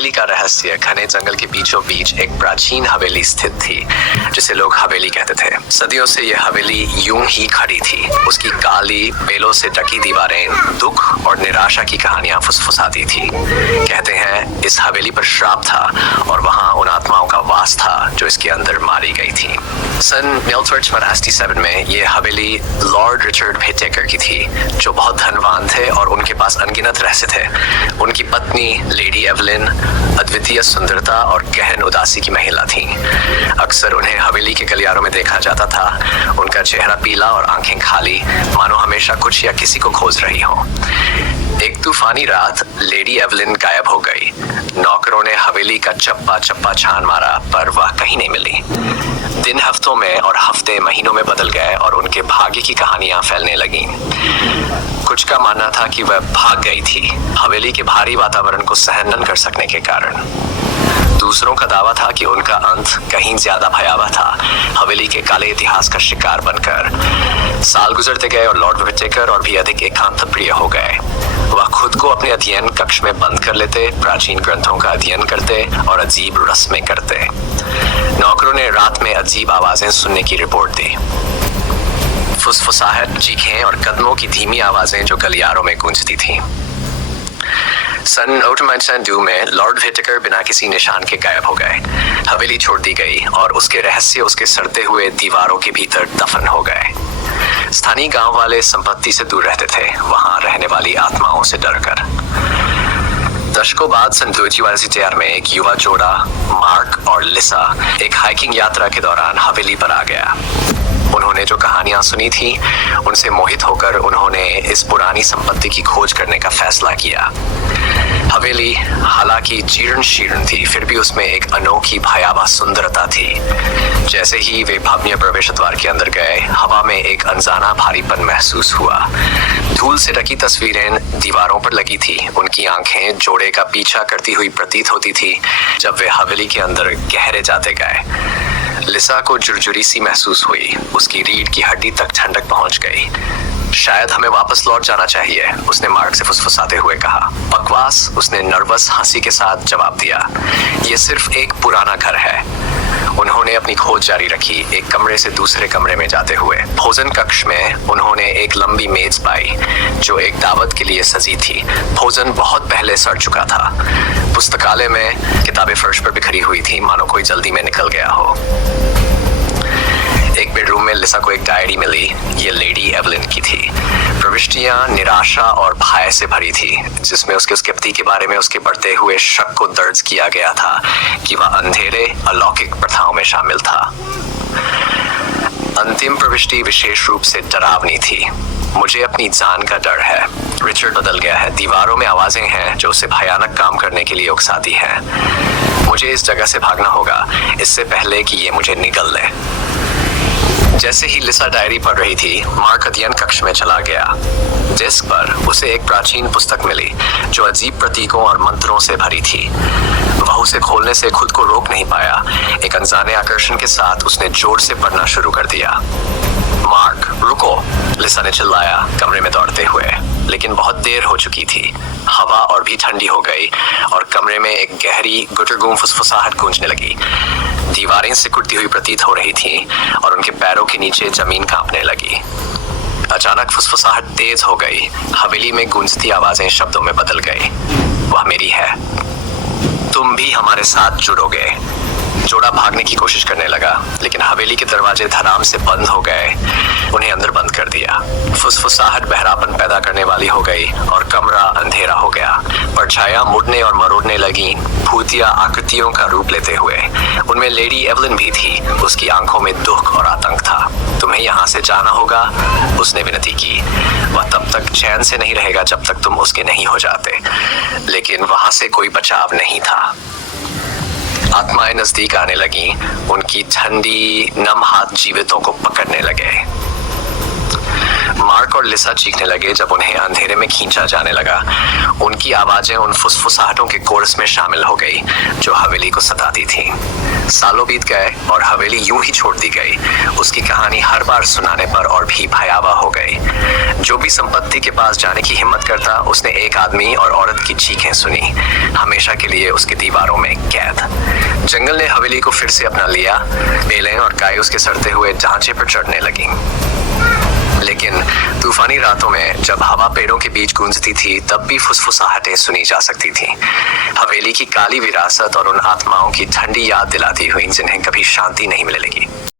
हवेली का रहस्य घने जंगल के बीचों बीच एक प्राचीन हवेली स्थित थी, जिसे लोग हवेली कहते थे। सदियों से यह हवेली यूं ही खड़ी थी। उसकी काली बेलों से ढकी दीवारें दुख और निराशा की कहानियां फुसफुसाती थी। कहते हैं इस हवेली पर श्राप था और वहां उन आत्माओं का वास था जो इसके अंदर मारी गई थी। सन 1987 में यह हवेली लॉर्ड रिचर्ड व्हिटेकर की थी, जो बहुत धनवान थे और उनके पास अनगिनत रहस्य थे। उनकी पत्नी लेडी एवलिन अद्वितीय सुंदरता और गहन उदासी की महिला थी। अक्सर उन्हें हवेली के गलियारों में देखा जाता था। उनका चेहरा पीला और आंखें खाली, मानो हमेशा कुछ या किसी को खोज रही हो। एक तूफानी रात लेडी एवलिन गायब हो गई। नौकरों ने हवेली का चप्पा चप्पा छान मारा, पर वह कहीं नहीं मिली। दिन हफ्तों में और हफ्ते महीनों में बदल गए और उनके भाग्य की कहानियां फैलने लगीं। कुछ का मानना था कि वह भाग गई थी, हवेली के भारी वातावरण को सहन न कर सकने के कारण। दूसरों का दावा था कि उनका अंत कहीं ज्यादा भयावह था, हवेली के काले इतिहास का शिकार बनकर। साल गुजरते गए और लॉर्ड व्हिटेकर और भी अधिक एकांत प्रिय हो गए। वह खुद को अपने अध्ययन कक्ष में बंद कर लेते, प्राचीन ग्रंथों का अध्ययन करते और अजीब रस्में करते। नौकरों ने रात में अजीब आवाजें सुनने की रिपोर्ट दी। फुसफुसाहट, चीखें और कदमों की धीमी आवाजें जो गलियारों में गूंजती थीं। सन 1992 में लॉर्ड व्हिटेकर बिना किसी निशान के गायब हो गए। हवेली छोड़ दी गई और उसके रहस्य उसके सड़ते हुए दीवारों के भीतर दफन हो गए। स्थानीय गांव वाले संपत्ति से दूर रहते थे, वहां रहने वाली आत्माओं से डरकर। दशकों बाद सन 2004 में एक युवा जोड़ा मार्क और लिसा एक हाइकिंग यात्रा के दौरान हवेली पर आ गया। उन्होंने जो कहानियां सुनी थी उनसे मोहित होकर उन्होंने इस पुरानी संपत्ति की खोज करने का फैसला किया। हवेली हालांकि जीर्ण शीर्ण थी, फिर भी उसमें एक अनोखी भयावह सुंदरता थी। जैसे ही वे भव्य प्रवेश द्वार के अंदर गए, हवा में एक अनजाना भारीपन महसूस हुआ। धूल से ढकी तस्वीरें दीवारों पर लगी थी। उनकी आंखें जोड़े का पीछा करती हुई प्रतीत होती थी। जब वे हवेली के अंदर गहरे जाते गए, लिसा को जुरजुरी सी महसूस हुई। उसकी रीढ़ की हड्डी तक ठंडक पहुंच गई। शायद हमें वापस लौट जाना चाहिए, उसने मार्क से फुसफुसाते हुए कहा। बकवास, उसने नर्वस हंसी के साथ जवाब दिया। ये सिर्फ एक पुराना घर है। उन्होंने अपनी खोज जारी रखी, एक कमरे से दूसरे कमरे में जाते हुए। भोजन कक्ष में उन्होंने एक लंबी मेज पाई जो एक दावत के लिए सजी थी। भोजन बहुत पहले सड़ चुका था। पुस्तकालय में किताबें फर्श पर बिखरी हुई थी, मानो कोई जल्दी में निकल गया हो। एक बेडरूम में लिसा को एक डायरी मिली। ये लेडी एवलिन की थी। प्रविष्टियां निराशा और भय से भरी थी, जिसमें उसके पति के बारे में उसके बढ़ते हुए शक को दर्ज किया गया था कि वह अंधेरे अलौकिक प्रथाओं में शामिल था। अंतिम प्रविष्टि विशेष रूप से डरावनी थी। मुझे अपनी जान का डर है। रिचर्ड बदल गया है। दीवारों में आवाजें हैं जो उसे भयानक काम करने के लिए उकसाती हैं। मुझे इस जगह से भागना होगा, इससे पहले कि ये मुझे निगल ले। जैसे ही लिसा डायरी पढ़ रही थी, मार्क अध्ययन कक्ष में चला गया। डेस्क पर उसे एक प्राचीन पुस्तक मिली जो अजीब प्रतीकों और मंत्रों से भरी थी। वह उसे खोलने से खुद को रोक नहीं पाया। एक अनजाने आकर्षण के साथ उसने जोर से पढ़ना शुरू कर दिया। मार्क, रुको, लिसा ने चिल्लाया कमरे में दौड़ते हुए। लेकिन बहुत देर हो चुकी थी। हवा और भी ठंडी हो गई और कमरे में एक गहरी गुटरगूं फुसफुसाहट गूंजने लगी। दीवारें सिकुड़ती हुई प्रतीत हो रही थीं और उनके पैरों के नीचे जमीन कांपने लगी। अचानक फुसफुसाहट तेज हो गई। हवेली में गूंजती आवाजें शब्दों में बदल गई। वह मेरी है, तुम भी हमारे साथ जुड़ोगे। जोड़ा भागने की कोशिश करने लगा, लेकिन हवेली के दरवाजे धड़ाम से बंद हो गए। उन्हें अंदर बंद कर दिया। फुसफुसाहट बहरापन पैदा करने वाली हो गई और कमरा अंधेरा हो गया। परछायां मुड़ने और मरोड़ने लगी, भूतिया आकृतियों का रूप लेते हुए। उनमें लेडी एवलिन भी थी। उसकी आंखों में दुख और आतंक था। तुम्हें यहाँ से जाना होगा, उसने विनती की। वह तब तक चैन से नहीं रहेगा जब तक तुम उसके नहीं हो जाते। लेकिन वहां से कोई बचाव नहीं था। आत्माएं नजदीक आने लगी। उनकी ठंडी नम हाथ जीवितों को पकड़ने लगे। मार्क और लिसा चीखने लगे जब उन्हें अंधेरे में खींचा जाने लगा। उनकी आवाजें उन फुसफुसाहटों के कोरस में शामिल हो गई जो हवेली को सताती थी। सालों बीत गए और हवेली यूं ही छोड़ दी गई। उसकी कहानी हर बार सुनाने पर और भी भयावह हो गई। जो भी संपत्ति के पास जाने की हिम्मत करता, उसने एक आदमी और औरत की चीखें सुनी, हमेशा के लिए उसकी दीवारों में कैद। जंगल ने हवेली को फिर से अपना लिया। बेलें और गाय उसके सड़ते हुए ढांचे पर चढ़ने लगी। लेकिन तूफानी रातों में जब हवा पेड़ों के बीच गूंजती थी, तब भी फुसफुसाहटें सुनी जा सकती थी। हवेली की काली विरासत और उन आत्माओं की ठंडी याद दिलाती हुई जिन्हें कभी शांति नहीं मिलेगी।